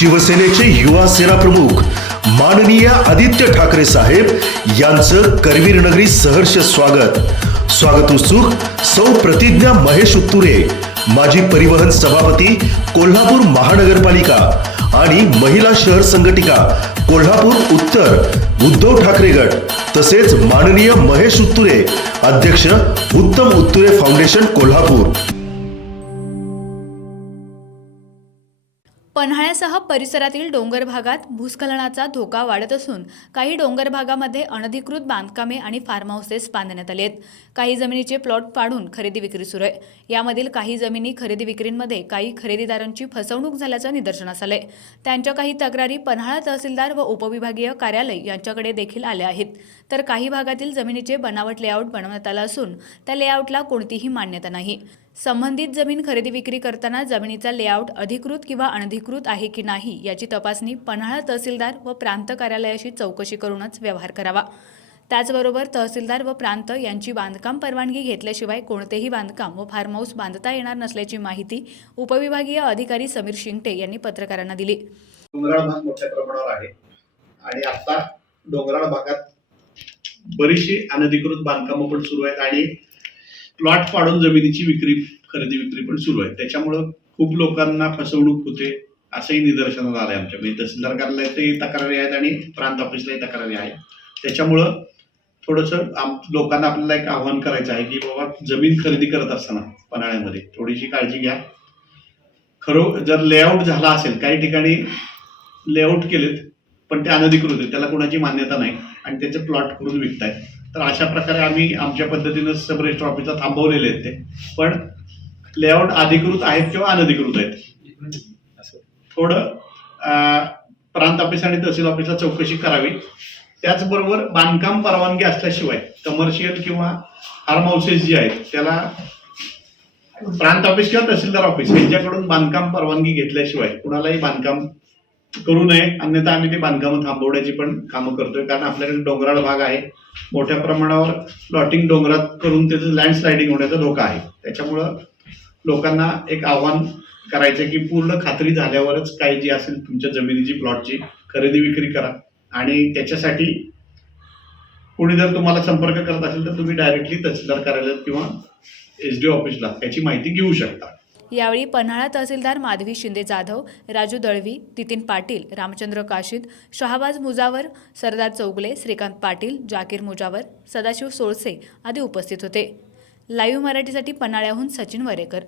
शिवसेनेचे युवा सेना प्रमुख माननीय आदित्य ठाकरे साहेब यांचं करवीर नगरी सहर्ष स्वागत. स्वागत उत्सुक सौ प्रतिज्ञा महेश उत्तुरे माजी परिवहन सभापती कोल्हापूर महानगरपालिका आणि महिला शहर संघटिका कोल्हापूर उत्तर उद्धव ठाकरे गट तसेच माननीय महेश उत्तुरे अध्यक्ष उत्तम उत्तुरे फाउंडेशन कोल्हापूर. पन्हाळ्यासह परिसरातील डोंगर भागात भूस्खलनाचा धोका वाढत असून काही डोंगर भागामध्ये अनधिकृत बांधकामे आणि फार्म हाऊसेस बांधण्यात आले आहेत. काही जमिनीचे प्लॉट पाडून खरेदी विक्री सुरू आहे. यामधील काही जमिनी खरेदी विक्रींमध्ये काही खरेदीदारांची फसवणूक झाल्याचं निदर्शनास आलंय. त्यांच्या काही तक्रारी पन्हाळा तहसीलदार व उपविभागीय कार्यालय यांच्याकडे देखील आल्या आहेत. तर काही भागातील जमिनीचे बनावट लेआउट बनवण्यात आलं असून त्या लेआउटला कोणतीही मान्यता नाही. संबंधित जमीन खरेदी विक्री करताना जमिनीचा लेआउट अधिकृत किंवा अनधिकृत आहे की नाही याची तपासणी पन्हाळा तहसीलदार व प्रांत कार्यालयाशी चौकशी करूनच व्यवहार करावा. त्याचबरोबर तहसीलदार व प्रांत यांची बांधकाम परवानगी घेतल्याशिवाय कोणतेही बांधकाम व फार्म हाऊस बांधता येणार नसल्याची माहिती उपविभागीय अधिकारी समीर शिंगटे यांनी पत्रकारांना दिली. डोंगराळ भाग मोठ्या प्रमाणावर आहे. आणि आता डोंगराळ भागात बरीचशी अनधिकृत बांधकामं पण सुरू आहेत आणि प्लॉट पाडून जमिनीची विक्री खरेदी विक्री पण सुरू आहे. त्याच्यामुळं खूप लोकांना फसवणूक होते असंही निदर्शनात आलंय आमच्या. म्हणजे तहसीलदार कार्यालयातही तक्रारी आहेत आणि प्रांत ऑफिसलाही तक्रारी आहेत. त्याच्यामुळं थोडंसं आम लोकांना आपल्याला एक आव्हान करायचं आहे की बाबा जमीन खरेदी करत असताना पन्हाळ्यामध्ये थोडीशी काळजी घ्या. खरो जर लेआउट झाला असेल काही ठिकाणी लेआउट केलेत पण ते अनधिकृत आहेत त्याला कोणाची मान्यता नाही आणि त्याचे प्लॉट करून विकतायत. तर अशा प्रकारे आम्ही आमच्या पद्धतीनं सब रजिस्टर ऑफिसला थांबवलेले आहेत ते. पण लेआउट अधिकृत आहेत किंवा अनधिकृत आहेत? थोडं प्रांत ऑफिस आणि तहसील ऑफिसला चौकशी करावी. त्याचबरोबर बांधकाम परवानगी असल्याशिवाय कमर्शियल किंवा फार्म हाऊसेस जे आहेत त्याला प्रांत ऑफिस किंवा तहसीलदार ऑफिस यांच्याकडून बांधकाम परवानगी घेतल्याशिवाय कुणालाही बांधकाम करू नये अन्यथा आम्ही ते बांधकामं थांबवण्याची पण कामं करतोय. कारण आपल्याकडे डोंगराळ भाग आहे. मोठ्या प्रमाणावर प्लॉटिंग डोंगरात करून त्याचं लँडस्लायडिंग होण्याचा धोका आहे. त्याच्यामुळं लोकांना एक आव्हान करायचं की पूर्ण खात्री झाल्यावरच काही जी असेल तुमच्या जमिनीची प्लॉटची खरेदी विक्री करा. आणि त्याच्यासाठी कोणी जर तुम्हाला संपर्क करत असेल तर तुम्ही डायरेक्टली तहसीलदार कार्यालयात किंवा एस डी ऑफिसला याची माहिती घेऊ शकता. यावेळी पन्हाळा तहसीलदार माधवी शिंदे जाधव राजू दळवी नितीन पाटील रामचंद्र काशीद शहाबाज मुजावर सरदार चौगले श्रीकांत पाटील जाकीर मुजावर सदाशिव सोळसे आदी उपस्थित होते. लाईव्ह मराठीसाठी पन्हाळ्याहून सचिन वरेकर.